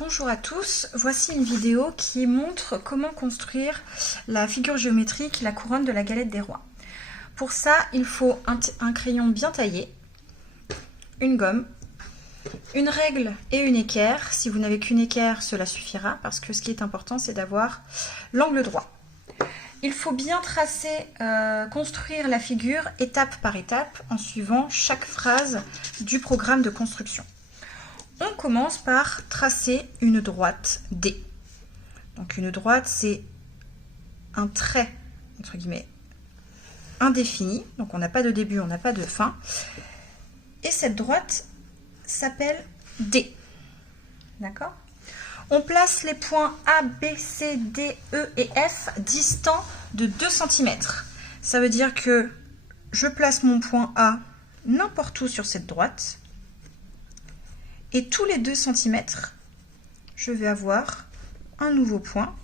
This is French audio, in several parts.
Bonjour à tous, voici une vidéo qui montre comment construire la figure géométrique, la couronne de la galette des rois. Pour ça, il faut un crayon bien taillé, une gomme, une règle et une équerre. Si vous n'avez qu'une équerre, cela suffira parce que ce qui est important, c'est d'avoir l'angle droit. Il faut bien tracer, construire la figure étape par étape en suivant chaque phrase du programme de construction. On commence par tracer une droite D. Donc une droite, c'est un trait, entre guillemets, indéfini. Donc on n'a pas de début, on n'a pas de fin. Et cette droite s'appelle D. D'accord ? On place les points A, B, C, D, E et F distants de 2 cm. Ça veut dire que je place mon point A n'importe où sur cette droite. Et tous les 2 cm, je vais avoir un nouveau point,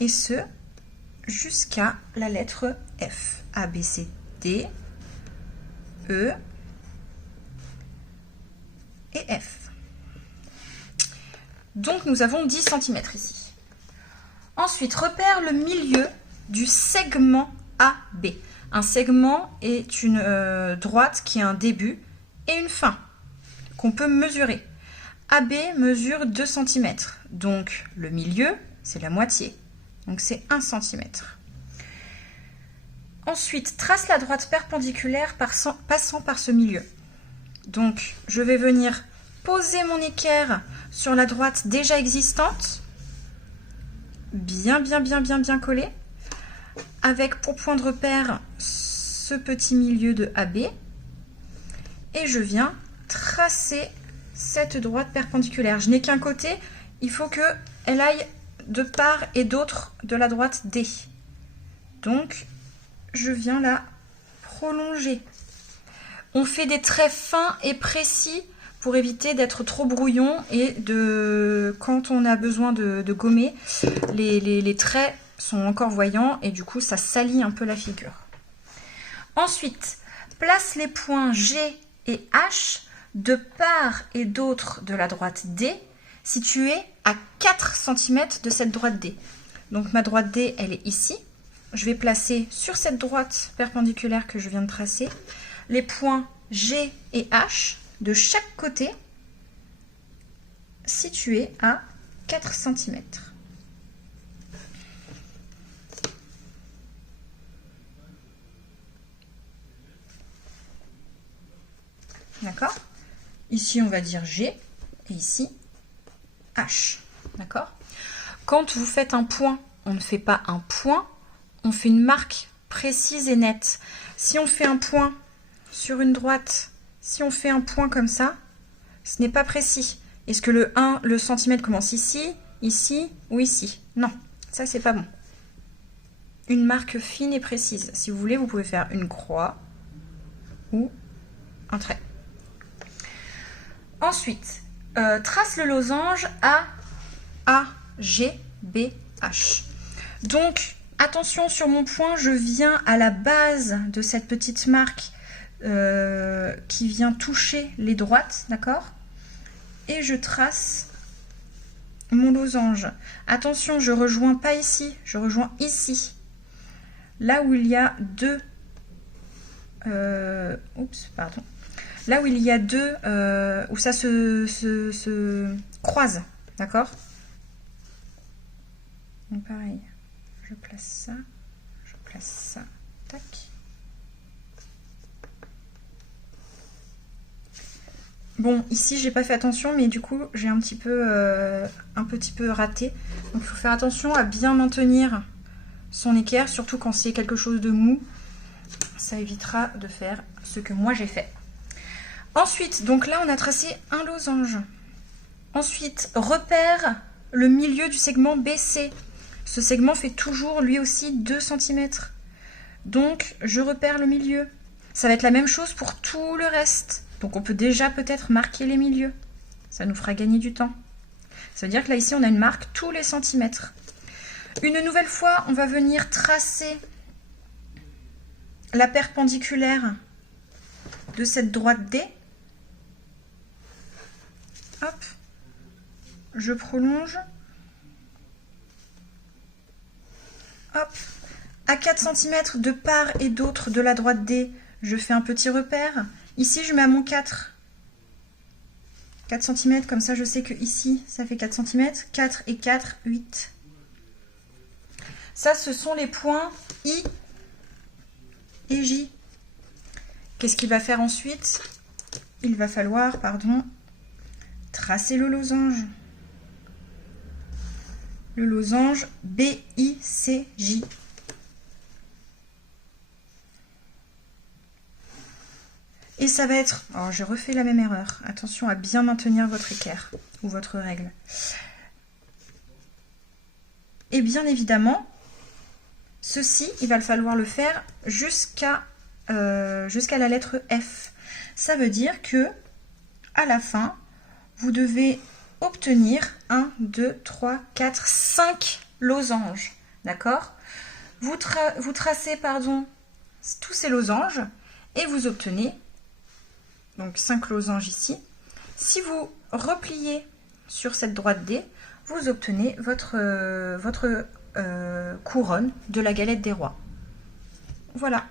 et ce, jusqu'à la lettre F. A, B, C, D, E et F. Donc nous avons 10 cm ici. Ensuite, repère le milieu du segment AB. Un segment est une droite qui a un début et une fin, qu'on peut mesurer. AB mesure 2 cm, donc le milieu, c'est la moitié, donc c'est 1 cm. Ensuite, trace la droite perpendiculaire passant par ce milieu. Donc, je vais venir poser mon équerre sur la droite déjà existante, bien collé, avec pour point de repère ce petit milieu de AB, et je viens tracer cette droite perpendiculaire. Je n'ai qu'un côté, il faut qu'elle aille de part et d'autre de la droite D. Donc, je viens la prolonger. On fait des traits fins et précis pour éviter d'être trop brouillon et quand on a besoin de gommer, les traits sont encore voyants et du coup, ça salit un peu la figure. Ensuite, place les points G et H de part et d'autre de la droite D, située à 4 cm de cette droite D. Donc ma droite D, elle est ici. Je vais placer sur cette droite perpendiculaire que je viens de tracer les points G et H de chaque côté, situés à 4 cm. D'accord ? Ici, on va dire G, et ici, H. D'accord ? Quand vous faites un point, on ne fait pas un point, on fait une marque précise et nette. Si on fait un point sur une droite, si on fait un point comme ça, ce n'est pas précis. Est-ce que le centimètre commence ici, ici ou ici? Non, ça, c'est pas bon. Une marque fine et précise. Si vous voulez, vous pouvez faire une croix ou un trait. Ensuite, trace le losange A, G, B, H. Donc, attention sur mon point, je viens à la base de cette petite marque qui vient toucher les droites, d'accord? Et je trace mon losange. Attention, je ne rejoins pas ici, je rejoins ici. Là où il y a deux... Là où il y a deux, où ça se croise, d'accord? Donc pareil, je place ça, tac. Bon, ici j'ai pas fait attention, mais du coup j'ai un petit peu raté. Donc il faut faire attention à bien maintenir son équerre, surtout quand c'est quelque chose de mou. Ça évitera de faire ce que moi j'ai fait. Ensuite, donc là, on a tracé un losange. Ensuite, repère le milieu du segment BC. Ce segment fait toujours, lui aussi, 2 cm. Donc, je repère le milieu. Ça va être la même chose pour tout le reste. Donc, on peut déjà peut-être marquer les milieux. Ça nous fera gagner du temps. Ça veut dire que là, ici, on a une marque tous les centimètres. Une nouvelle fois, on va venir tracer la perpendiculaire de cette droite D. Hop. je prolonge. Hop. À 4 cm de part et d'autre de la droite D, je fais un petit repère. Ici, je mets à mon 4 cm, comme ça je sais que ici, ça fait 4 cm. 4 et 4, 8. Ça, ce sont les points I et J. Qu'est-ce qu'il va faire ensuite? Il va falloir, tracer le losange. Le losange BICJ. Et ça va être... Alors, j'ai refait la même erreur. Attention à bien maintenir votre équerre ou votre règle. Et bien évidemment, ceci, il va falloir le faire jusqu'à la lettre F. Ça veut dire que à la fin, vous devez obtenir 1, 2, 3, 4, 5 losanges. D'accord? Vous tracez tous ces losanges et vous obtenez donc 5 losanges ici. Si vous repliez sur cette droite D, vous obtenez votre couronne de la galette des rois. Voilà.